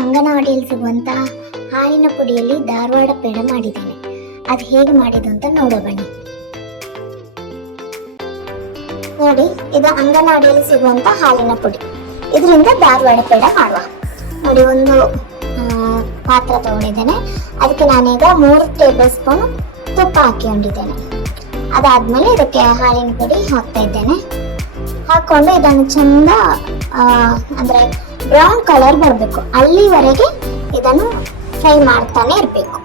ಅಂಗನವಾಡಿಯಲ್ಲಿ ಸಿಗುವಂತ ಹಾಲಿನ ಪುಡಿಯಲ್ಲಿ ಧಾರವಾಡ ಪೇಡ ಮಾಡಿದ್ದೇನೆ. ಅದು ಹೇಗೆ ಮಾಡಿದ್ದು ಅಂತ ನೋಡೋ ಬನ್ನಿ ನೋಡಿ, ಇದು ಅಂಗನವಾಡಿಯಲ್ಲಿ ಸಿಗುವಂತ ಹಾಲಿನ ಪುಡಿ. ಇದರಿಂದ ಧಾರವಾಡ ಪೇಡ ಮಾಡುವ. ನೋಡಿ, ಒಂದು ಪಾತ್ರ ತಗೊಂಡಿದ್ದೇನೆ. ಅದಕ್ಕೆ ನಾನೀಗ ಮೂರು ಟೇಬಲ್ ಸ್ಪೂನ್ ತುಪ್ಪ ಹಾಕಿಕೊಂಡಿದ್ದೇನೆ. ಅದಾದ್ಮೇಲೆ ಇದಕ್ಕೆ ಹಾಲಿನ ಪುಡಿ ಹಾಕ್ತಾ ಇದ್ದೇನೆ. ಹಾಕೊಂಡು ಇದನ್ನು ಚಂದ ಅಂದ್ರೆ ಬ್ರೌನ್ ಕಲರ್ ಬರಬೇಕು. ಅಲ್ಲಿವರೆಗೆ ಇದನ್ನು ಫ್ರೈ ಮಾಡ್ತಾನೆ ಇರಬೇಕು.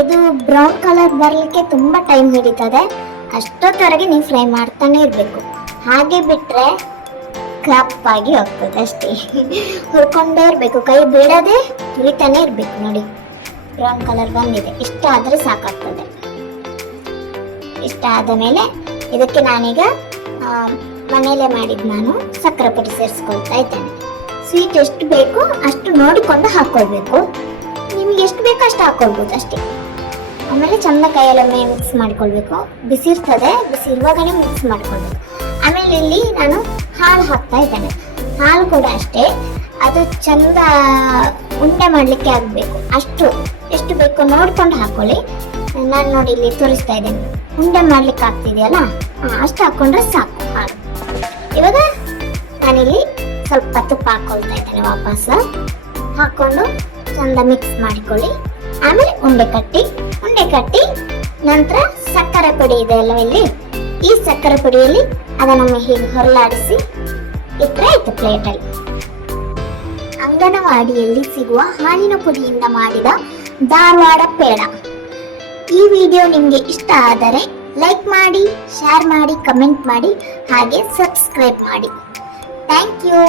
ಇದು ಬ್ರೌನ್ ಕಲರ್ ಬರಲಿಕ್ಕೆ ತುಂಬಾ ಟೈಮ್ ಹಿಡಿತದೆ. ಅಷ್ಟೊತ್ತವರೆಗೆ ನೀವು ಫ್ರೈ ಮಾಡ್ತಾನೆ ಇರಬೇಕು. ಹಾಗೆ ಬಿಟ್ರೆ ಕಪ್ಪಾಗಿ ಹೋಗ್ತದೆ ಅಷ್ಟೇ. ಹುರ್ಕೊಂಡೇ ಇರಬೇಕು. ಕೈ ಬಿಡದೆ ಹುರಿತಾನೆ ಇರಬೇಕು ನೋಡಿ. ಬ್ರೌನ್ ಕಲರ್ ಬಂದಿದೆ. ಇಷ್ಟ ಆದ್ರೆ ಸಾಕಾಗ್ತದೆ. ಇಷ್ಟ ಆದ ಮೇಲೆ ಇದಕ್ಕೆ ನಾನೀಗ ಮನೆಯಲ್ಲೇ ಮಾಡಿದ್ದು ನಾನು ಸಕ್ಕರೆ ಪುಡಿ ಸೇರಿಸ್ಕೊಳ್ತಾ ಇದ್ದೇನೆ. ಸ್ವೀಟ್ ಎಷ್ಟು ಬೇಕೋ ಅಷ್ಟು ನೋಡಿಕೊಂಡು ಹಾಕ್ಕೊಳ್ಬೇಕು ನಿಮಗೆ ಎಷ್ಟು ಬೇಕೋ ಅಷ್ಟು ಹಾಕ್ಕೊಳ್ಬೋದು ಅಷ್ಟೇ. ಆಮೇಲೆ ಚಂದ ಕೈಯಲ್ಲೊಮ್ಮೆ ಮಿಕ್ಸ್ ಮಾಡ್ಕೊಳ್ಬೇಕು. ಬಿಸಿ ಇರ್ತದೆ, ಬಿಸಿ ಇರುವಾಗಲೇ ಮಿಕ್ಸ್ ಮಾಡ್ಕೊಳ್ಬೇಕು. ಆಮೇಲೆ ಇಲ್ಲಿ ನಾನು ಹಾಲು ಹಾಕ್ತಾ ಇದ್ದೇನೆ. ಹಾಲು ಕೂಡ ಅಷ್ಟೇ. ಅದು ಚಂದ ಉಂಡೆ ಮಾಡಲಿಕ್ಕೆ ಆಗಬೇಕು. ಅಷ್ಟು, ಎಷ್ಟು ಬೇಕೋ ನೋಡ್ಕೊಂಡು ಹಾಕೊಳ್ಳಿ. ನಾನು ನೋಡಿ ಇಲ್ಲಿ ತೋರಿಸ್ತಾ ಇದ್ದೇನೆ. ಉಂಡೆ ಮಾಡ್ಲಿಕ್ಕೆ ಆಗ್ತಿದೆಯಲ್ಲ? ಅಷ್ಟು ಹಾಕೊಂಡ್ರೆ ಸಾಕು. ಹಾಲು ಇವಾಗ ನಾನಿಲ್ಲಿ ಸ್ವಲ್ಪ ತುಪ್ಪ ಹಾಕೊಳ್ತಾ ಇದ್ದೇನೆ ವಾಪಸ್. ಹಾಕೊಂಡು ಚಂದ ಮಿಕ್ಸ್ ಮಾಡಿಕೊಳ್ಳಿ. ಆಮೇಲೆ ಉಂಡೆ ಕಟ್ಟಿ ಉಂಡೆ ಕಟ್ಟಿ ನಂತರ ಸಕ್ಕರೆ ಪುಡಿ ಇದೆ ಅಲ್ಲ ಇಲ್ಲಿ? ಈ ಸಕ್ಕರೆ ಪುಡಿಯಲ್ಲಿ ಅದನ್ನು ಹೀಗೆ ಹೊರಲಾಡಿಸಿ ಇಟ್ಟರೆ ಆಯ್ತು ಪ್ಲೇಟಲ್ಲಿ ಅಂಗನವಾಡಿಯಲ್ಲಿ ಸಿಗುವ ಹಾಲಿನ ಪುಡಿಯಿಂದ ಮಾಡಿದ ಧಾರವಾಡ ಪೇಡ. ಈ ವಿಡಿಯೋ ನಿಮಗೆ ಇಷ್ಟ ಆದರೆ ಲೈಕ್ ಮಾಡಿ ಶೇರ್ ಮಾಡಿ ಕಮೆಂಟ್ ಮಾಡಿ, ಹಾಗೆ ಸಬ್ಸ್ಕ್ರೈಬ್ ಮಾಡಿ. Thank you